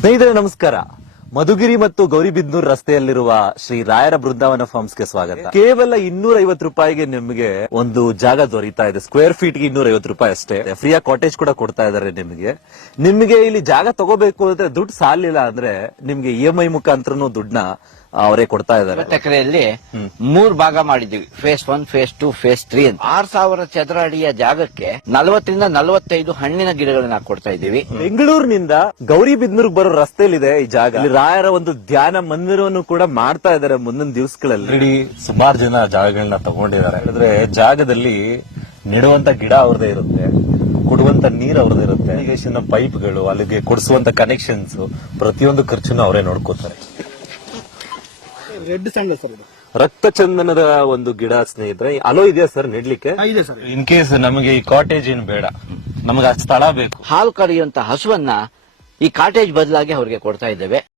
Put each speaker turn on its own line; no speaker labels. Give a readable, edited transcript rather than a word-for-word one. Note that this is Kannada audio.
ಸ್ನೇಹಿತರೆ ನಮಸ್ಕಾರ. ಮಧುಗಿರಿ ಮತ್ತು ಗೌರಿಬಿದನೂರು ರಸ್ತೆಯಲ್ಲಿರುವ ಶ್ರೀ ರಾಯರ ಬೃಂದಾವನ ಫಾರ್ಮ್ಸ್ಗೆ ಸ್ವಾಗತ. ಕೇವಲ 250 ರೂಪಾಯಿಗೆ ನಿಮಗೆ ಒಂದು ಜಾಗ ದೊರೀತಾ ಇದೆ. ಸ್ಕ್ವೇರ್ ಫೀಟ್ ಗೆ 250 ರೂಪಾಯಿ ಅಷ್ಟೇ. ಫ್ರೀಯಾಗಿ ಕಾಟೇಜ್ ಕೂಡ ಕೊಡ್ತಾ ಇದಾರೆ ನಿಮಗೆ ಇಲ್ಲಿ ಜಾಗ ತಗೋಬೇಕು ಅಂದ್ರೆ ದುಡ್ಡು ಸಾಲಿಲ್ಲ ಅಂದ್ರೆ ನಿಮ್ಗೆ EMI ಮುಖಾಂತರನು ದುಡ್ಡನ್ನ ಅವರೇ ಕೊಡ್ತಾ ಇದಾರೆ.
ಎಕರೆಯಲ್ಲಿ 3 ಭಾಗ ಮಾಡಿದೀವಿ. ಫೇಸ್ 1, ಫೇಸ್ 2, ಫೇಸ್ 3 ಅಂತ 6000 ಚದರ ಅಡಿಯ ಜಾಗಕ್ಕೆ 40 ರಿಂದ 45 ಹಣ್ಣಿನ ಗಿಡಗಳನ್ನ ಕೊಡ್ತಾ ಇದ್ದೀವಿ.
ಬೆಂಗಳೂರಿನಿಂದ ಗೌರಿಬಿದನೂರ್ಗೆ ಬರೋ ರಸ್ತೆಯಲ್ಲಿದೆ ಈ ಜಾಗ. ಇಲ್ಲಿ ರಾಯರ ಒಂದು ಧ್ಯಾನ ಮಂದಿರವನ್ನು ಕೂಡ ಮಾಡ್ತಾ ಇದಾರೆ ಮುಂದಿನ ದಿವಸಗಳಲ್ಲಿ. ಸುಮಾರು ಜನ ಜಾಗಗಳನ್ನ ತಗೊಂಡಿದ್ದಾರೆ. ಅಂದ್ರೆ ಜಾಗದಲ್ಲಿ ನೆಡುವಂತ ಗಿಡ ಅವ್ರದೇ ಇರುತ್ತೆ, ಕೊಡುವಂತ ನೀರು ಅವ್ರದೇ ಇರುತ್ತೆ, ಇರಿಗೇಷನ್ ಪೈಪ್ಗಳು, ಅಲ್ಲಿಗೆ ಕೊಡಿಸುವಂತ ಕನೆಕ್ಷನ್ಸ್, ಪ್ರತಿಯೊಂದು ಖರ್ಚನ್ನು ಅವರೇ ನೋಡ್ಕೋತಾರೆ.
ರೆಡ್ ಸ್ಯಾಂಡಲ್ ಸರ್ ಇದು.
ರಕ್ತ ಚಂದನದ ಒಂದು ಗಿಡ ಸ್ನೇಹಿತರೆ. ಅಲೋ ಇದೆಯಾ ಸರ್ ನೆಡ್ಲಿಕ್ಕೆ?
ಇದೆ ಸರ್.
ಇನ್ ಕೇಸ್ ನಮಗೆ ಈ ಕಾಟೇಜ್ ಏನು ಬೇಡ, ನಮಗೆ ಆ ಸ್ಥಳ ಬೇಕು,
ಹಾಲು ಕರೆಯುವಂತ ಹಸುವನ್ನ ಈ ಕಾಟೇಜ್ ಬದಲಾಗಿ ಅವ್ರಿಗೆ ಕೊಡ್ತಾ ಇದ್ದೇವೆ.